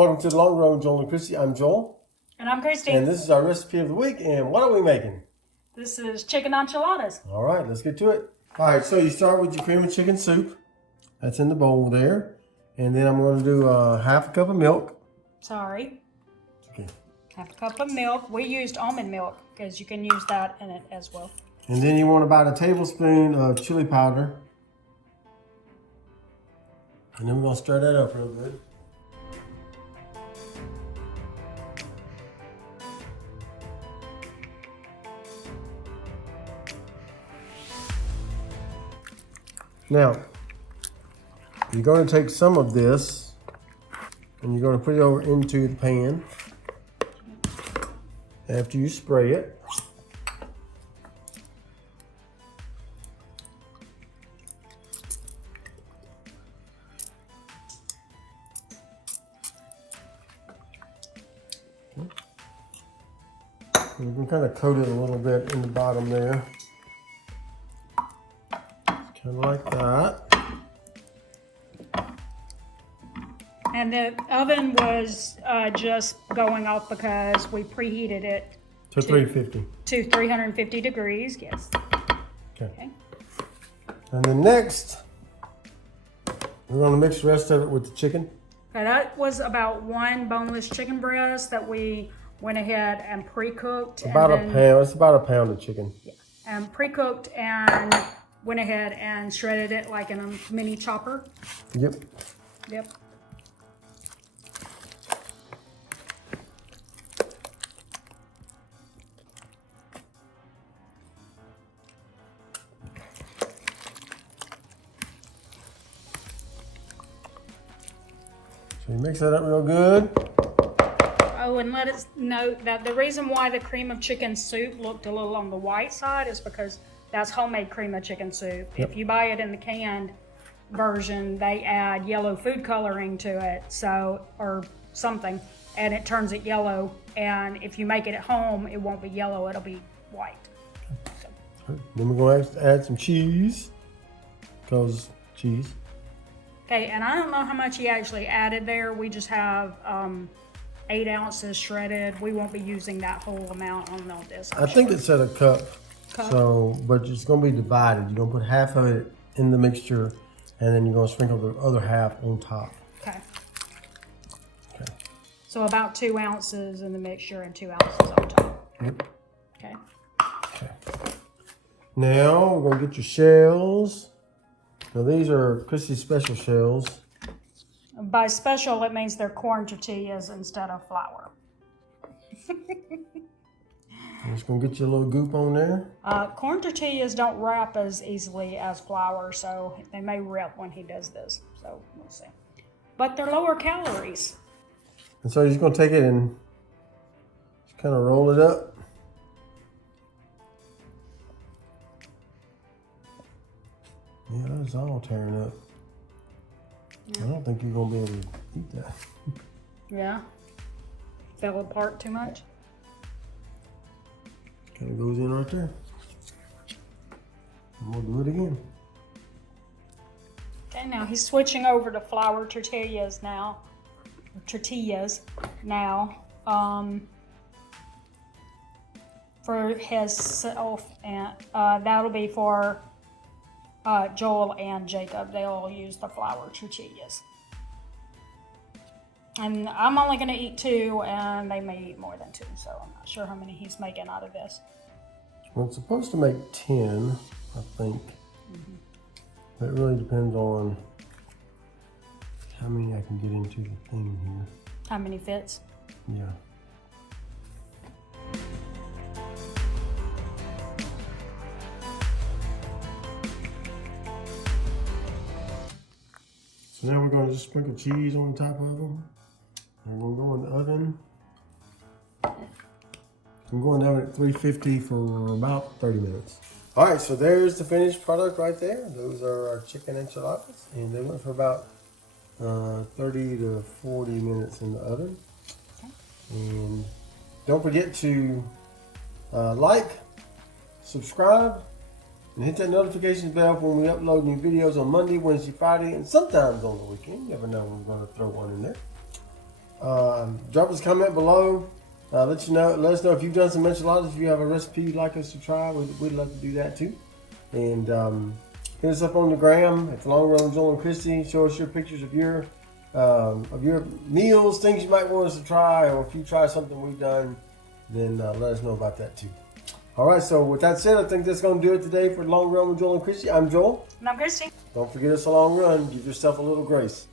Welcome to the Long Road, Joel and Christy. I'm Joel. And I'm Christy. And this is our recipe of the week. And what are we making? This is chicken enchiladas. All right, let's get to it. All right, so you start with your cream of chicken soup. That's in the bowl there. And then I'm going to do half a cup of milk. Sorry. Okay. Half a cup of milk. We used almond milk because you can use that in it as well. And then you want about a tablespoon of chili powder. And then we're going to stir that up real good. Now, you're going to take some of this and you're going to put it over into the pan after you spray it. You can kind of coat it a little bit in the bottom there. Kind of like that. And the oven was just going off because we preheated it To 350. to 350 degrees. Yes. Okay. And then next, we're going to mix the rest of it with the chicken. Okay, that was about one boneless chicken breast that we went ahead and pre-cooked. About a pound. It's about a pound of chicken. Yeah. And pre-cooked and went ahead and shredded it like in a mini chopper. Yep. Yep. So you mix that up real good. Oh, and let us note that the reason why the cream of chicken soup looked a little on the white side is because that's homemade cream of chicken soup. Yep. If you buy it in the canned version, they add yellow food coloring to it, so or something, and it turns it yellow. And if you make it at home, it won't be yellow; it'll be white. So. Then we're going to add some cheese. Because cheese. Okay, and I don't know how much he actually added there. We just have 8 ounces shredded. We won't be using that whole amount on all this. I think it's at a cup. So, but it's going to be divided. You're going to put half of it in the mixture, and then you're going to sprinkle the other half on top. Okay. Okay. So about 2 ounces in the mixture and 2 ounces on top. Yep. Okay. Okay. Now we're going to get your shells. Now these are Christy's special shells. By special, it means they're corn tortillas instead of flour. I'm just going to get you a little goop on there. Corn tortillas don't wrap as easily as flour, so they may rip when he does this. So we'll see. But they're lower calories. And so you're just going to take it and just kind of roll it up. Yeah, that's all tearing up. Yeah. I don't think you're going to be able to eat that. Yeah. Fell apart too much. Kind of goes in right there. And we'll do it again. Okay, now he's switching over to flour tortillas now. For himself, and that'll be for Joel and Jacob. They all use the flour tortillas. And I'm only going to eat 2, and they may eat more than 2, so I'm not sure how many he's making out of this. Well, it's supposed to make 10, I think. Mm-hmm. It really depends on how many I can get into the thing here. How many fits? Yeah. So now we're going to just sprinkle cheese on the top of them. And we'll go in the oven. I'm going in the oven at 350 for about 30 minutes. All right, so there's the finished product right there. Those are our chicken enchiladas, and they went for about 30 to 40 minutes in the oven. Okay. And don't forget to like, subscribe, and hit that notification bell for when we upload new videos on Monday, Wednesday, Friday, and sometimes on the weekend. You never know when we're going to throw one in there. Drop us a comment below. Let us know if you've done some enchiladas. If you have a recipe you'd like us to try, we'd love to do that too. And hit us up on the gram at the Long Run with Joel and Christy. Show us your pictures of your meals, things you might want us to try, or if you try something we've done, then let us know about that too. All right, so with that said, I think that's going to do it today for the Long Run with Joel and Christy. I'm Joel. And I'm Christy. Don't forget it's a long run. Give yourself a little grace.